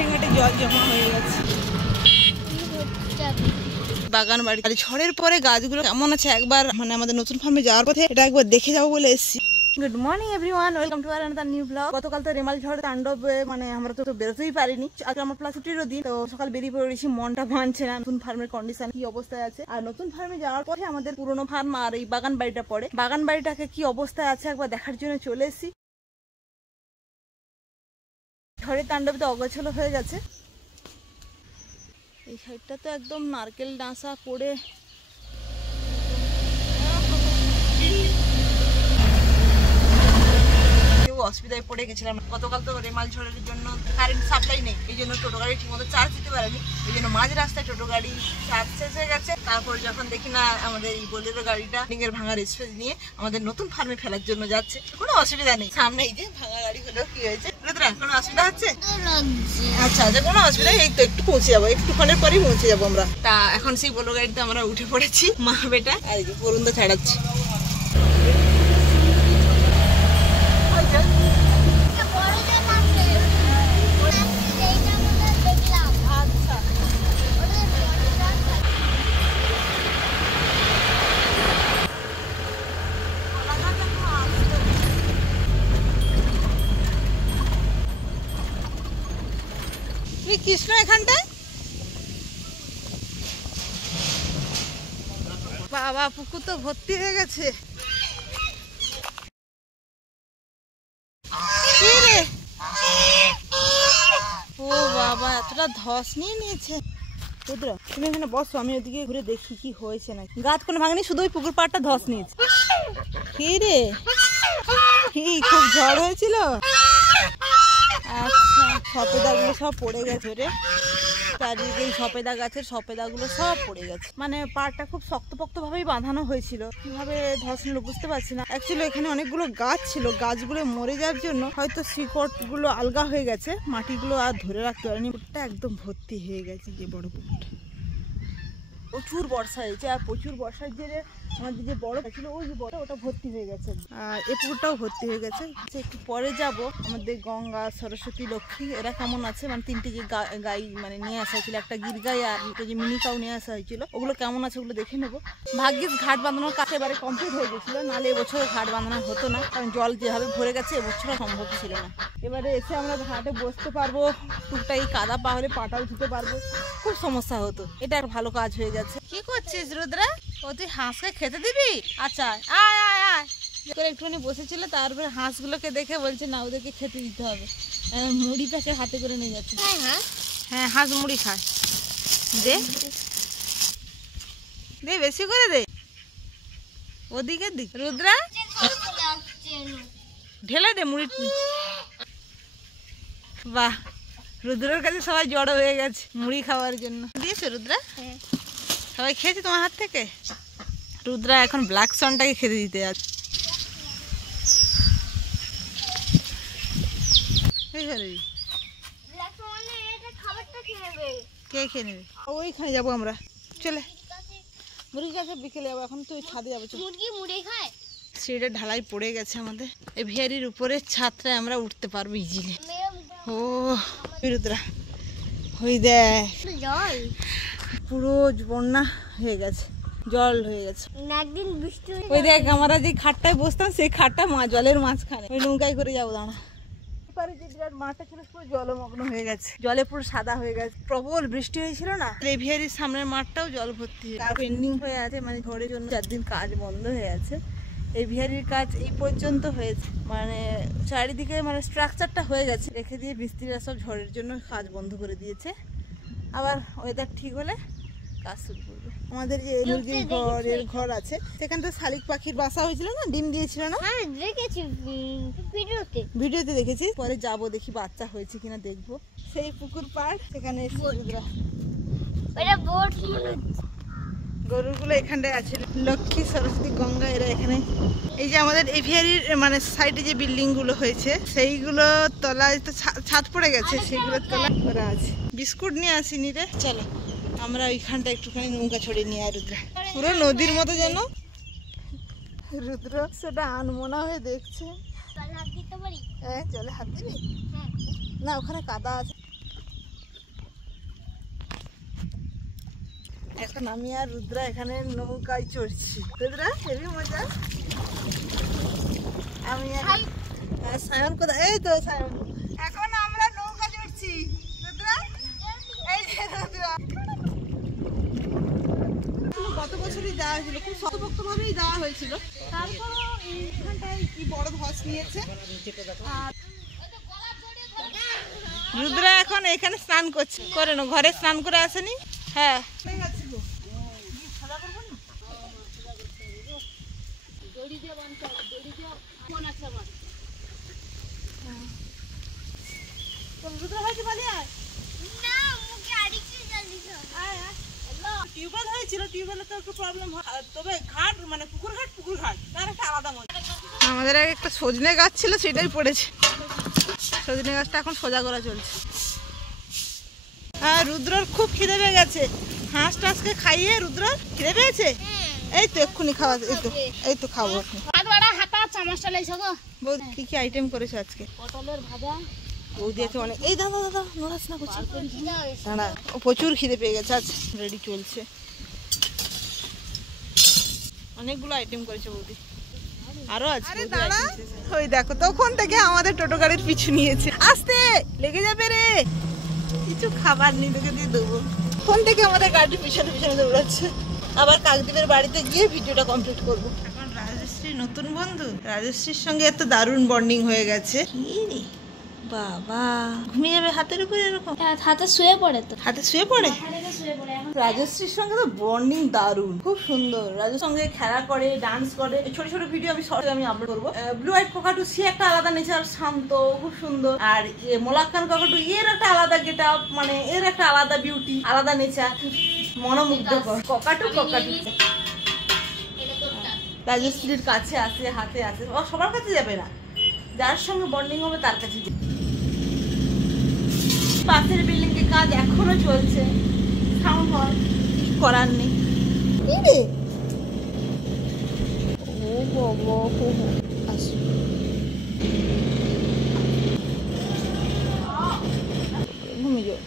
ঘাটে ঘাটে জল জমা হয়ে গেছে। বাগান বাড়ি ঝড়ের পরে গাছগুলো কেমন আছে একবার মানে আমাদের নতুন ফার্মে যাওয়ার পথে এটা একবার দেখে যাবো বলে এসেছি। Good morning everyone, welcome to our new blog. গতকাল তো রেমাল ঝড় তাণ্ডব মানে আমরা তো বেরোতেই পারিনি। আজকে আমার প্লাস ছুটিরও দিন, তো সকাল বেরিয়ে পড়েছি। মনটা মানছে না নতুন ফার্মের কন্ডিশন কি অবস্থায় আছে। আর নতুন ফার্মে যাওয়ার পথে আমাদের পুরোনো ফার্ম আর এই বাগান বাড়িটা পড়ে। বাগান বাড়িটাকে কি অবস্থায় আছে একবার দেখার জন্য চলে এসেছি। ঝড়ের তাণ্ডবে তো অগোছালো হয়ে গেছে। এই সাইডটা তো একদম নারকেল ডাঁসা পড়ে অসুবিধায় পড়ে গেছিলাম। গতকাল তো রেমাল ঝড়ের জন্য কারেন্ট সাপ্লাই নেই, এই জন্য টোটো গাড়ি ঠিক মতো চার্জ দিতে পারেনি। এই জন্য মাঝ রাস্তায় টোটো গাড়ি চার্জ শেষ হয়ে গেছে। তারপর যখন দেখি না আমাদের এই বোলেরো গাড়িটা ডিঙের ভাঙা রেসপেস নিয়ে আমাদের নতুন ফার্মে ফেলার জন্য যাচ্ছে, কোনো অসুবিধা নেই। সামনে এই যে ভাঙা গাড়ি হলেও কি হয়েছে, কোনো অসুবিধা হচ্ছে? আচ্ছা আচ্ছা, কোনো অসুবিধা, এই তো একটু পৌঁছে যাবো, একটুক্ষণের পরেই পৌঁছে যাবো আমরা। তা এখন সেই বোলেরো গাড়িতে আমরা উঠে পড়েছি, মা বেটা, আর এই যে পরুন তো ছাড়াচ্ছি। কৃষ্ণ এখানটায় বাবা, পুকুর তো ভর্তি হয়ে গেছে। ও বাবা, এতটা ধস নিয়ে নিয়েছে। তুমি এখানে বসো, আমি ওদিকে ঘুরে দেখি কি হয়েছে নাকি। গাছ কোনো ভাঙনি, শুধু ওই পুকুর পাড়টা ধস নিয়েছে। কি রে, কি খুব ঝড় হয়েছিল? আচ্ছা, সপেদাগুলো সব পড়ে গেছে রে, চারিদিকে এই সপেদা গাছের সপেদাগুলো সব পড়ে গেছে। মানে পাড়টা খুব শক্তপোক্ত ভাবেই বাঁধানো হয়েছিল, কিভাবে ধস নিল বুঝতে পারছি না। অ্যাকচুয়ালি এখানে অনেকগুলো গাছ ছিল, গাছগুলো মরে যাওয়ার জন্য হয়তো শিকড়গুলো আলগা হয়ে গেছে, মাটিগুলো আর ধরে রাখতে পারেনি। পুকুরটা একদম ভর্তি হয়ে গেছে, যে বড় পুকুরটা। প্রচুর বর্ষা হয়েছে, আর প্রচুর বর্ষার জেরে আমাদের যে বড় ছিল ওই যে বড়, ওটা ভর্তি হয়ে গেছে। আর এই পুকুরটাও ভর্তি হয়ে গেছে। একটু পরে যাব আমাদের গঙ্গা, সরস্বতী, লক্ষ্মী এরা কেমন আছে, মানে তিনটে যে গাই মানে নিয়ে আসা হয়েছিল, একটা গিরগাই আর একটা যে মিনি কাউ নিয়ে আসা হয়েছিল, ওগুলো কেমন আছে ওগুলো দেখে নেবো। ভাগ্যিস ঘাট বাঁধানোর কাছে এবারে কমপ্লিট হয়ে গেছিল, নাহলে এবছর ঘাট বাঁধানো হতো না, কারণ জল যেভাবে ভরে গেছে এবছর সম্ভব ছিল না। এবারে এসে আমরা ঘাটে বসতে পারবো, টুকটাই কাদা পা হলে পাটাও ধুতে পারবো, খুব সমস্যা হতো। এটা একটা ভালো কাজ হয়ে গেছে। কি করছিস রুদ্রা? ও তুই হাঁসকে খেতে দিবি? আচ্ছা আয় আয় আয় করে একটুখানি বসেছিল, তারপরে হাঁসগুলোকে দেখে বলছে না ওদেরকে খেতে দিতে হবে। মুড়ি প্যাকেট হাতে করে নিয়ে যাচ্ছে। হ্যাঁ, হাঁস মুড়ি খায়, দে দে, বেশি করে দে, ওদিকে দিক। রুদ্রা ঢেলে দে মুড়ি। বাহ, রুদ্রের কাছে সবাই জড়ো হয়ে গেছে মুড়ি খাওয়ার জন্য। দিয়েছে রুদ্রা? সবাই খেয়েছে তোমার হাত থেকে? রুদ্রা এখন ব্ল্যাক সনটাকে খেতে দিতে যাচ্ছে। কে খেয়ে নেবে? ওইখানে যাবো আমরা, চলে মুরগি কাছে বিকেলে যাবো। এখন তো ছাদে যাবো। সিঁড়িটা ঢালাই পড়ে গেছে আমাদের, এই ভিয়ারির উপরে ছাদটায় আমরা উঠতে পারবো ইজিলি। ও রুদ্রা, ওই দেখ পুরো বন্যা হয়ে গেছে, জল হয়ে গেছে। একদিন বৃষ্টি, ওই দেখ আমরা যে খাটটায় বসতাম সেই খাটটা জলের মাঝখানে, ওই নৌকায় করে যাবো। দাঁড়া, বিরাট মাঠটা ছিল পুরো জলমগ্ন হয়ে গেছে, জলে পুরো সাদা হয়ে গেছে। প্রবল বৃষ্টি হয়েছিল না, রেভিয়ারির সামনের মাঠটাও জল ভর্তি পেন্ডিং হয়ে আছে, মানে ঝড়ের জন্য 4 দিন কাজ বন্ধ হয়ে আছে। এই ভিয়ারির কাজ এই পর্যন্ত হয়েছে, মানে চারিদিকে মানে স্ট্রাকচারটা হয়ে গেছে, রেখে দিয়ে মিস্ত্রিরা সব ঝড়ের জন্য কাজ বন্ধ করে দিয়েছে। আবার ওয়েদার ঠিক হলে কাজ শুরু করবে। আমাদের যে মুরগির ঘরের ঘর আছে, সেখানে তো শালিক পাখির বাসা হয়েছিল না, ডিম দিয়েছিল না? হ্যাঁ দেখেছি, ভিডিওতে দেখেছি। পরে যাবো, দেখি বাচ্চা হয়েছে কিনা দেখবো। সেই পুকুর পাড়, সেখানে গরুগুলো এখানটায় আছে। লক্ষ্মী, সরস্বতী, গঙ্গা এরা এখানে। এই যে আমাদের এভিয়ারির মানে সাইডে যে বিল্ডিং গুলো হয়েছে সেইগুলো তলায় তো ছাদ পড়ে গেছে, সেইগুলোর তলায় করা আছে। বিস্কুট নিয়ে আসিনি রে, চলো আমরা ওইখানটা একটুখানি নৌকা ছড়িয়ে নিয়ে। আর রুদ্রা পুরো নদীর মতো যেন, রুদ্র সেটা আনমনা হয়ে দেখছে। হ্যাঁ চলে, হাত দিবি না? ওখানে কাদা আছে। এখন আমি আর রুদ্রা এখানে নৌকায় চড়ছি। রুদ্রা হেবি মজা। আমি সায়ন কোথায়? এই তো সায়ন। এখন আমরা নৌকা চড়ছি। রুদ্রা এই যে রুদ্রা গত বছরই দেওয়া হয়েছিল, খুব শক্তপোক্ত ভাবেই দেওয়া হয়েছিল। তারপরও এইখানটায় কি বড় ধস নিয়েছে। রুদ্রা এখন এখানে স্নান করছে। করে না, ঘরে স্নান করে আসেনি। হ্যাঁ রুদ্রা হয়েছে পালিয়ে আয়। টিউবওয়েল হয়েছিল, টিউবওয়েলে তো একটু প্রবলেম হয়, তবে ঘাট মানে পুকুর ঘাট তার একটা আলাদা মজা। আমাদের একটা সজনে গাছ ছিল, সেটাই পড়েছে। সজনে গাছটা এখন সোজা করা চলছে। হ্যাঁ রুদ্রর খুব খিদে পেয়ে গেছে। হাঁস টাসকে খাইয়ে রুদ্রর খিদে পেয়েছে। এই তো এক্ষুনি খাওয়া, এই তো খাবো। বৌদি কি কি আইটেম করেছে আজকে? পটলের ভাজা, বৌদি আছে অনেক। এই দাদা দাদা নড়াশোনা করছে, দাঁড়া। প্রচুর খিদে পেয়ে গেছে, আজ রেডি চলছে। অনেকগুলো আইটেম করেছে বৌদি, আরো আছে। ওই দেখো তখন থেকে আমাদের টোটো গাড়ির পিছু নিয়েছে। আস্তে লেগে যাবে রে, কিছু খাবার নি তোকে দিয়ে দেবো। ফোন থেকে আমাদের গাড়ির পিছনে পিছনে দৌড়াচ্ছে। আবার কাকদ্বীপের বাড়িতে গিয়ে ভিডিওটা কমপ্লিট করবো। এখন রাজশ্রী নতুন বন্ধু, রাজশ্রীর সঙ্গে এত দারুণ বন্ডিং হয়ে গেছে। কি রে বাবা, ঘুমিয়ে যাবে হাতের উপরে এরকম? হাতে শুয়ে পড়ে, তো হাতে শুয়ে পড়ে। শুয়ে পড়ে। রাজশ্রীর সঙ্গে তো বন্ডিং দারুণ, খুব সুন্দর। রাজের সঙ্গে খেলা করে, ডান্স করে। ছোট ছোট ভিডিও আমি আপলোড করবো। ব্লু আইট কোকাটু সে একটা আলাদা নেচার, শান্ত, খুব সুন্দর। আর মোলাক্কান কোকাটু এর একটা আলাদা গেট আপ, মানে এর একটা আলাদা বিউটি, আলাদা নেচার, মনোমুগ্ধকর। কোকাটু রাজশ্রীর কাছে আসে, হাতে আসে। ও সবার কাছে যাবে না, যার সঙ্গে বন্ডিং হবে তার কাছে যাবে। পাশের বিল্ডিং এর কাজ এখনো চলছে, সাউন্ড হয়, কিছু করার নেই। ও বাবা, আসো ঘুমিয়ে যাও।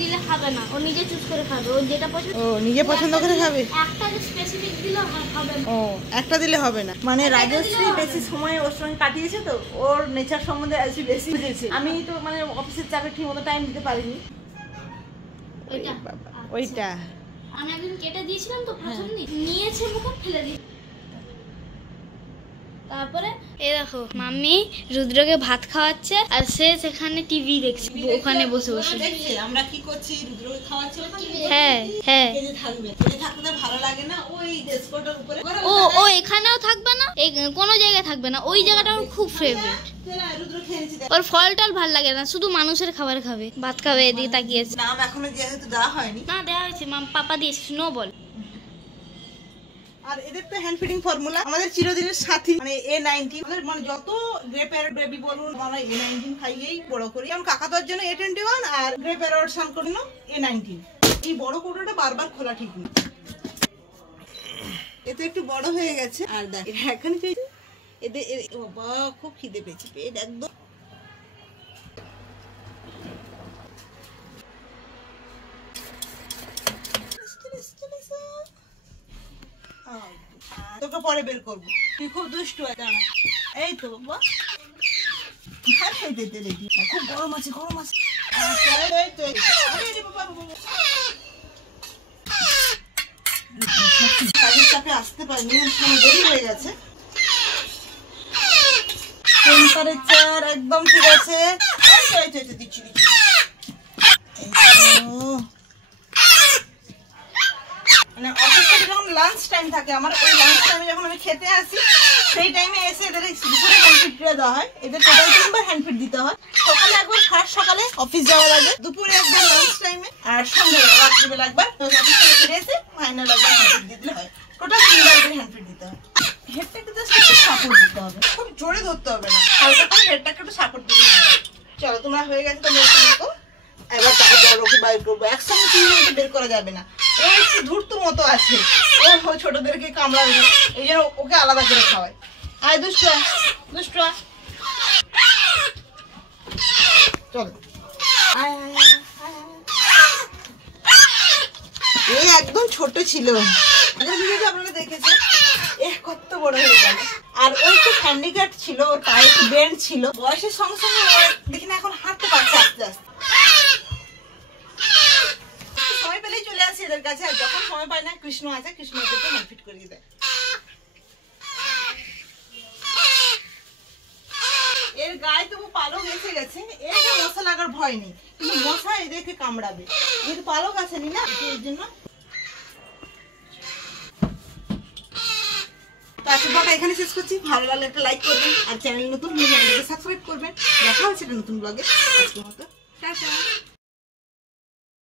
দিলে খাবে না, ও নিজে চুজ করে খাবে। ও যেটা পছন্দ, ও নিজে পছন্দ করে খাবে। একটা স্পেসিফিক দিলে খাবে না। ও একটা দিলে হবে না, মানে রাজশ্রী বেশি সময় ওর সঙ্গে কাটিয়েছে, তো ওর নেচার সম্বন্ধে বেশি বুঝেছে। আমি তো মানে অফিসের চাপে ঠিক মতো টাইম দিতে পারিনি। ওইটা আমি একদিন কেটে দিয়েছিলাম, তো প্রথম নিয়েছে মুখে ফেলে দিই। তারপরে এই দেখো মাম্মি রুদ্রকে ভাত খাওয়াচ্ছে, আর সে সেখানে টিভি দেখছে ওখানে বসে বসে। আমরা কি করছি, রুদ্রকে খাওয়াচ্ছি। হ্যাঁ হ্যাঁ, থাকতে ভালো লাগে না। ওই ডেস্কটপের উপরে ও এখানেও থাকবে না, এই কোনো জায়গায় থাকবে না। ওই জায়গাটা ওর খুব ফেভারিট। ওর ফল টল ভাল লাগে না, শুধু মানুষের খাবার খাবে, ভাত খাবে। এদিকে তাকিয়েছে। নাম এখনো যেহেতু দেওয়া হয়নি। না দেওয়া হয়েছে, পাপা দিয়েছে, স্নো বল। আর এদের তো হ্যান্ড ফিডিং ফর্মুলা আমাদের চিরদিনের সাথী, মানে A19। মানে যত গ্রে প্যারট বেবি বলুন, আমরা A19 খাইয়েই বড় করি। যেমন কাকাতোর জন্য A21 আর গ্রে প্যারট সানকোর জন্য A19। এই বড় কৌটোটা বারবার খোলা ঠিক নেই, এতে একটু বড় হয়ে গেছে। আর দেখ এখন এদের বাবা খুব খিদে পেয়েছে, পেট একদম। তোকে পরে বের করবো, তুই খুব দুষ্টু। এই তো বাবা ভাত খাইতে দে রেডি। খুব গরম আছে, গরম আছে। কাজের চাপে আসতে পারিনি, দেরি হয়ে গেছে। টেম্পারেচার একদম ঠিক আছে। দিচ্ছি মানে অফিস থেকে যখন লাঞ্চ টাইম থাকে আমার, ওই লাঞ্চ টাইমে যখন আমি খেতে আসি, সেই টাইমে এসে এদের দুপুরে হ্যান্ড ফিড করে দেওয়া হয়। এদের টোটাল 3 বার হ্যান্ড ফিড দিতে হয়। সকালে একবার, ফার্স্ট সকালে অফিস যাওয়া লাগে, দুপুরে একবার লাঞ্চ টাইমে, আর সন্ধ্যে রাত্রিবেলা একবার অফিস থেকে ফিরে এসে ফাইনাল একবার হ্যান্ড ফিড দিতে হয়। টোটাল 3 বার করে হ্যান্ড ফিড দিতে হয়। হেডটাকে জাস্ট একটু সাপোর্ট দিতে হবে, খুব জোরে ধরতে হবে না, হালকা করে হেডটাকে একটু সাপোর্ট দিতে হবে। চলো তোমরা হয়ে গেছে, তোমরা দেখো এবার তাকে বড়কে বাইর করবো। একসঙ্গে 3 মিনিটে বের করা যাবে না, ও একটু ধূর্ত মতো আছে, ও ছোটদেরকে কামড়াবে, এই জন্য ওকে আলাদা করে খাওয়ায়। আয় দুষ্টু, দুষ্টু চলো, আয় আয় আয়। এ একদম ছোট ছিল, আপনারা দেখেছেন কত বড় হয়ে গেল। আর ওই তো হ্যান্ডিক্যাপ ছিল, ওর পায়ে একটু বেন্ড ছিল, বয়সের সঙ্গে সঙ্গে দেখি না এখন হাঁটতে পারছে আস্তে আস্তে। সময় পেলেই চলে আসি এদের কাছে, আর যখন সময় পায় না কৃষ্ণ আছে, কৃষ্ণ ওদেরকে হেল্পফিট করিয়ে দেয়। এর গায়ে তবু পালক এসে গেছে, এর মশা লাগার ভয় নেই, কিন্তু মশা এদেরকে কামড়াবে, যেহেতু পালক আসেনি না এর জন্য। আজকের ব্লগটা এখানে শেষ করছি। ভালো লাগলে একটা লাইক করবেন, আর চ্যানেল নতুন হলে চ্যানেলটাকে সাবস্ক্রাইব করবেন। দেখা হচ্ছে একটা নতুন ব্লগে। আজকের মতো টাটা।